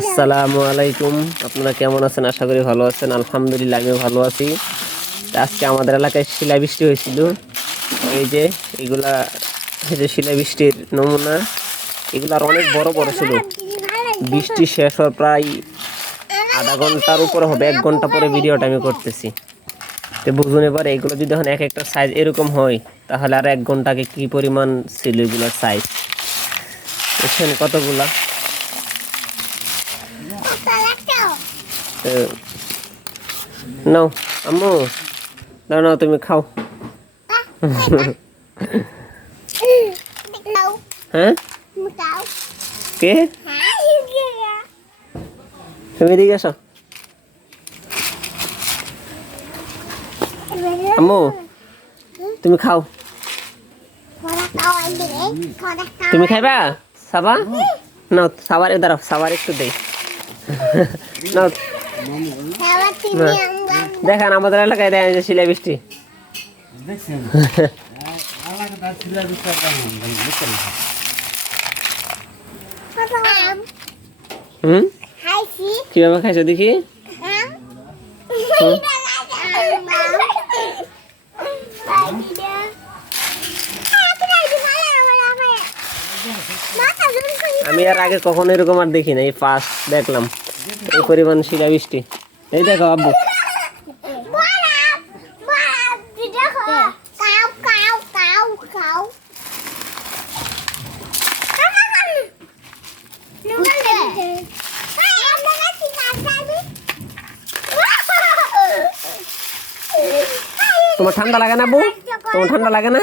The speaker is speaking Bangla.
আসসালামু আলাইকুম। আপনারা কেমন আছেন? আশা করি ভালো আছেন। আলহামদুলিল্লাহ, আমিও ভালো আছি। আজকে আমাদের এলাকায় শিলাবৃষ্টি হয়েছিল। এই যে এগুলা, এই যে শিলাবৃষ্টির নমুনা, এগুলো আর অনেক বড় বড় ছিল। বৃষ্টি শেষ হওয়ার প্রায় আধা ঘণ্টার উপরে হবে। এক ঘণ্টা পরে ভিডিওটা আমি করতেছি। তো বুঝুন এবার, এগুলো যদি এখন এক একটা সাইজ এরকম হয়, তাহলে আর এক ঘন্টাকে কি পরিমাণ ছিল এগুলোর সাইজ কতগুলা। নাও, আম্মু। দাও নাও, তুমি খাও। হ্যাঁ? কে? তুমি এদিকে আসো আম্মু, তুমি খাও। তুমি খাইবা? সাবা? নাও, সাবার দাঁড়াও, সাবার একটু নাও দেখান আমাদের এলাকায় দেয় যে শিলা বৃষ্টি। হুম? কীভাবে খাইছো দেখি? আমি আর আগে কখনো এরকম আর দেখি না এই ফার্স্ট দেখলাম। এই পরিমাণ শিলা বৃষ্টি। এই দেখো, আব্বু। তোমার ঠান্ডা লাগে না, আব্বু? তোমার ঠান্ডা লাগে না?